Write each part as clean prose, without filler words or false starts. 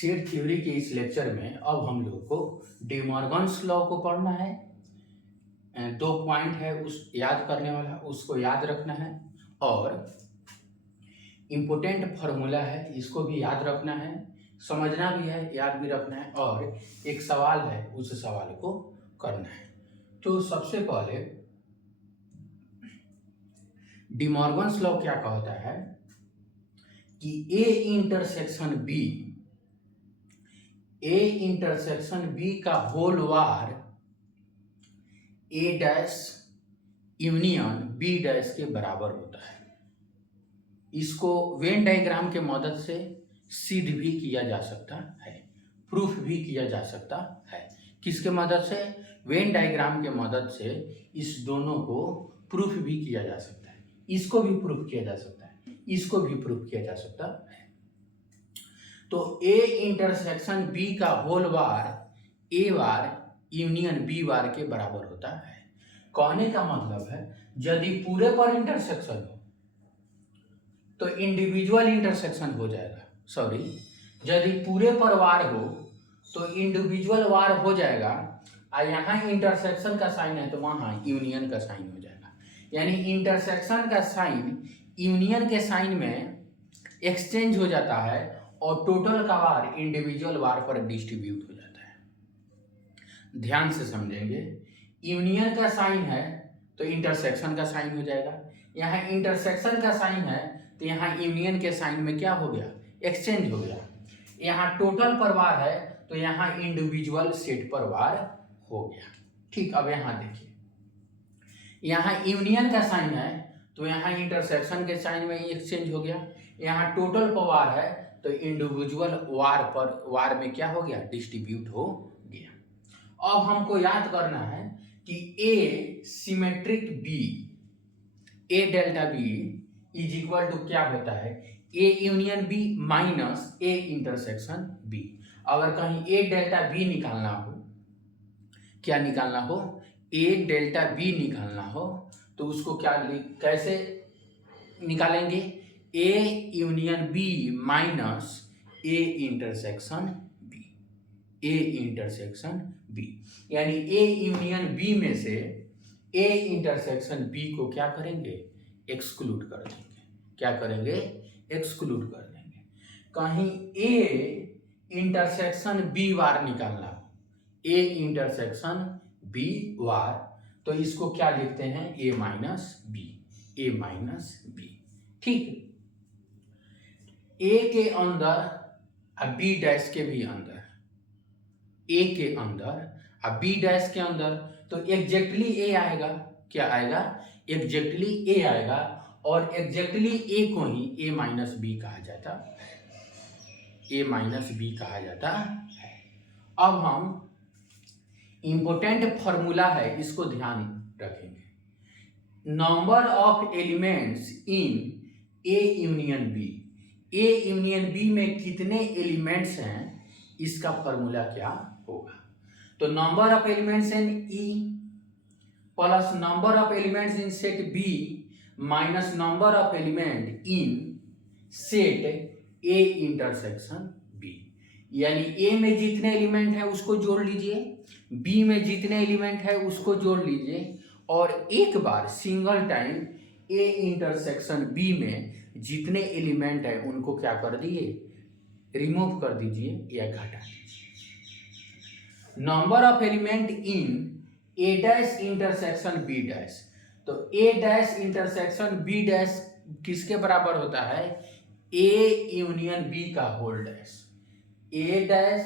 Set theory के इस lecture में अब हम लोग को डी मॉर्गन्स लॉ को पढ़ना है। 2 पॉइंट है उस याद करने वाला, उसको याद रखना है और इम्पोर्टेंट फार्मूला है, इसको भी याद रखना है, समझना भी है, याद भी रखना है और एक सवाल है, उस सवाल को करना है। तो सबसे पहले डी मॉर्गन्स लॉ क्या कहता है कि ए इंटरसेक्शन बी का होल वार ए डैश यूनियन बी डैश के बराबर होता है। इसको वेन डायग्राम के मदद से सिद्ध भी किया जा सकता है, प्रूफ भी किया जा सकता है। किसके मदद से? वेन डायग्राम के मदद से इस दोनों को प्रूफ भी किया जा सकता है, इसको भी प्रूफ किया जा सकता है, इसको भी प्रूफ किया जा सकता है। तो ए इंटरसेक्शन बी का होल वार ए बार यूनियन बी बार के बराबर होता है। कहने का मतलब है यदि पूरे पर इंटरसेक्शन हो तो इंडिविजुअल इंटरसेक्शन हो जाएगा, सॉरी, यदि पूरे पर वार हो तो इंडिविजुअल वार हो जाएगा और यहाँ इंटरसेक्शन का साइन है तो वहाँ यूनियन का साइन हो जाएगा। यानी इंटरसेक्शन का साइन यूनियन के साइन में एक्सचेंज हो जाता है और टोटल का वार इंडिविजुअल वार पर डिस्ट्रीब्यूट हो जाता है। ध्यान से समझेंगे, यूनियन का साइन है तो इंटरसेक्शन का साइन हो जाएगा, यहाँ इंटरसेक्शन का साइन है तो यहाँ यूनियन के साइन में क्या हो गया? एक्सचेंज हो गया। यहाँ टोटल पर वार है तो यहाँ इंडिविजुअल सेट पर वार हो गया। ठीक, अब यहाँ देखिए, यहाँ यूनियन का साइन है तो यहाँ इंटरसेक्शन के साइन में एक्सचेंज हो गया। यहाँ टोटल पर वार है तो इंडिविजुअल वार पर वार में क्या हो गया? डिस्ट्रीब्यूट हो गया। अब हमको याद करना है कि a symmetric b, a delta b is equal to क्या होता है? ए यूनियन बी माइनस ए इंटरसेक्शन बी। अगर कहीं ए डेल्टा बी निकालना हो, क्या निकालना हो? ए डेल्टा बी निकालना हो तो उसको क्या कैसे निकालेंगे? A union B minus A intersection B, A intersection B. यानी ए यूनियन बी में से ए इंटरसेक्शन बी को क्या करेंगे? एक्सक्लूड कर देंगे। क्या करेंगे? एक्सक्लूड कर देंगे। कहीं ए इंटरसेक्शन बी वार निकालना हो, ए इंटरसेक्शन बी वार, तो इसको क्या लिखते हैं? ए माइनस बी, ए माइनस बी। ठीक, ए के अंदर और बी डैश के भी अंदर, ए के अंदर और बी डैश के अंदर, तो एग्जैक्टली ए आएगा। क्या आएगा? एग्जैक्टली ए आएगा और एग्जैक्टली ए को ही ए माइनस बी कहा जाता है, ए माइनस बी कहा जाता है। अब हम इंपोर्टेंट फॉर्मूला है, इसको ध्यान रखेंगे। Number of elements in A union B, A union B में कितने एलिमेंट्स हैं, इसका फॉर्मूला क्या होगा? तो number of elements in E plus number of elements in set B minus number of element in set A intersection B. यानी A में जितने एलिमेंट है उसको जोड़ लीजिए, बी में जितने एलिमेंट है उसको जोड़ लीजिए और एक बार single time a intersection b में जितने एलिमेंट है उनको क्या कर दिए? रिमूव कर दीजिए या घटा दीजिए। Number of element in A dash intersection B dash, तो A dash intersection B dash किसके बराबर होता है? ए यूनियन बी का whole dash. A dash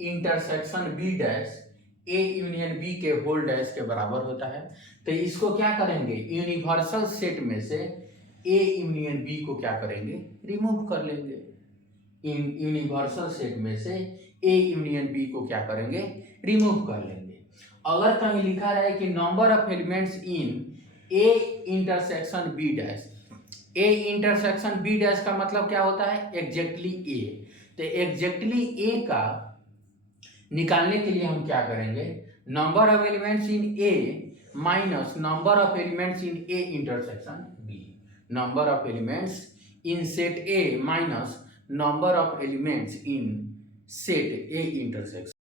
intersection B dash A union B के होल डैश के बराबर होता है। तो इसको क्या करेंगे? यूनिवर्सल सेट में से ए यूनियन बी को क्या करेंगे? रिमूव कर लेंगे। इन यूनिवर्सल सेट में से ए यूनियन बी को क्या करेंगे? रिमूव कर लेंगे। अगर कहीं लिखा रहे कि number of elements in A intersection B dash, A intersection B dash का मतलब क्या होता है? Exactly A. तो एग्जैक्टली ए का निकालने के लिए हम क्या करेंगे? Number of elements in A minus number of elements in A intersection B, number of elements in set A minus number of elements in set A intersection.